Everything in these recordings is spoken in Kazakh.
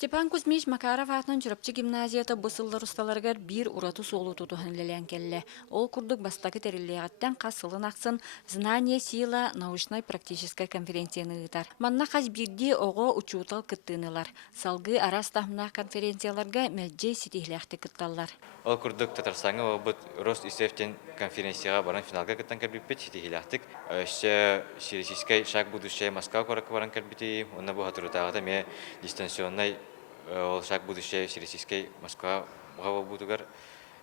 Степан Кузьмич Макаров атынан чурапчы гимназията бысыллар ustalargar bir ураты солу тутухан лелен келле. Ол курдук бастакы териллиягаттан қасылын ақсын «Знание, сила, научной практической конференцияны ытар». Манна қаз бирди оғы учутал кыттынылар. Салгы арас тахмына конференцияларга мәлджей сетихляхты кытталлар. Ол курдук Татарстанга обыт рост исефтен конференцияга баран финалга кыттан калбиппет сетихляхтык. Сирисискай шаг будущее Москва корак баран калбити. Онна бу хатырутагата ме дистанционный ол шаг будущее Сирисискай Москва гава бутугар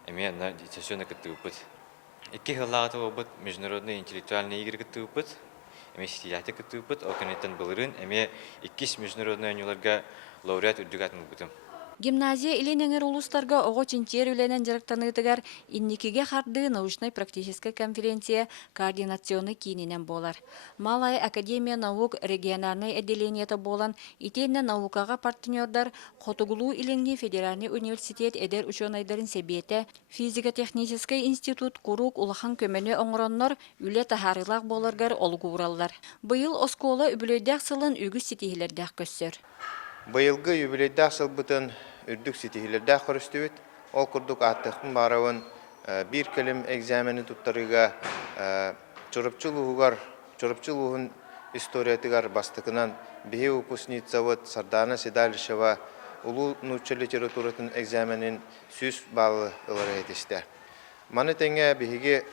эме на дистанционный кыттыппет. Икки хыллагаты обыт международный интеллектуальный игры кыттыппет. Эме сетихляхты кыттыппет. Ол кенеттен былырын эме иккис международный ойнуларга лауреат үрдүгатын бутум. Гимназия иленеңер улустарга ого чинчер үленен жарыктаныдыгар инникиге харды научной практической конференция координационный кининен болар. Малай Академия наук региональный отделениета болан итенне наукага партнердар Хотугулу иленги федеральный университет эдер ученыйдарын себете физико-технический институт курук улахан көмөнө оңроннор үле тахарылак боларгар олгуураллар. Быйыл оскола үбүлөйдәк сылын үгүс ситихилердәк көссөр. Быйылгы юбилейдәк сылбытын үрдүк ситихилердәк көрүстүбүт. Ол курдук аттыхын барабын бир келим экзамени туттарыга чурупчулугун историятыгар бастыкынан бихи выпускница Сардана Седалишева улуу научный литературатын экзаменин сүз балы ылары етишті. Маны теңе бихиге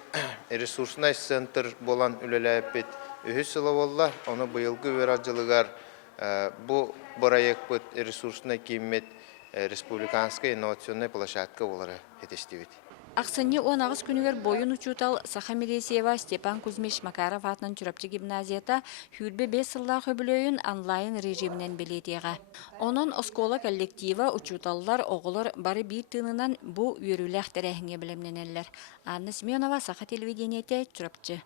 ресурсный центр болан үлеләппет үхіс сылы болла, оны быйылгы веражылыгар бу проект ресурсный киммет республиканская инновационная площадка олары етештебет. Ақсыны 19 күнігер бойын учутал Саха Мелесиева Степан Кузьмич Макаров атынан чурапчы гимназията хүрбе 5 сылла хөбілөйін онлайн режимінен білетеға. Онын оскола коллектива учуталлар оғылыр бары бір тынынан бұ үйіріләқ тәрәхіңе білімненелер. Анна Семенова Саха телевидениете чурапчы.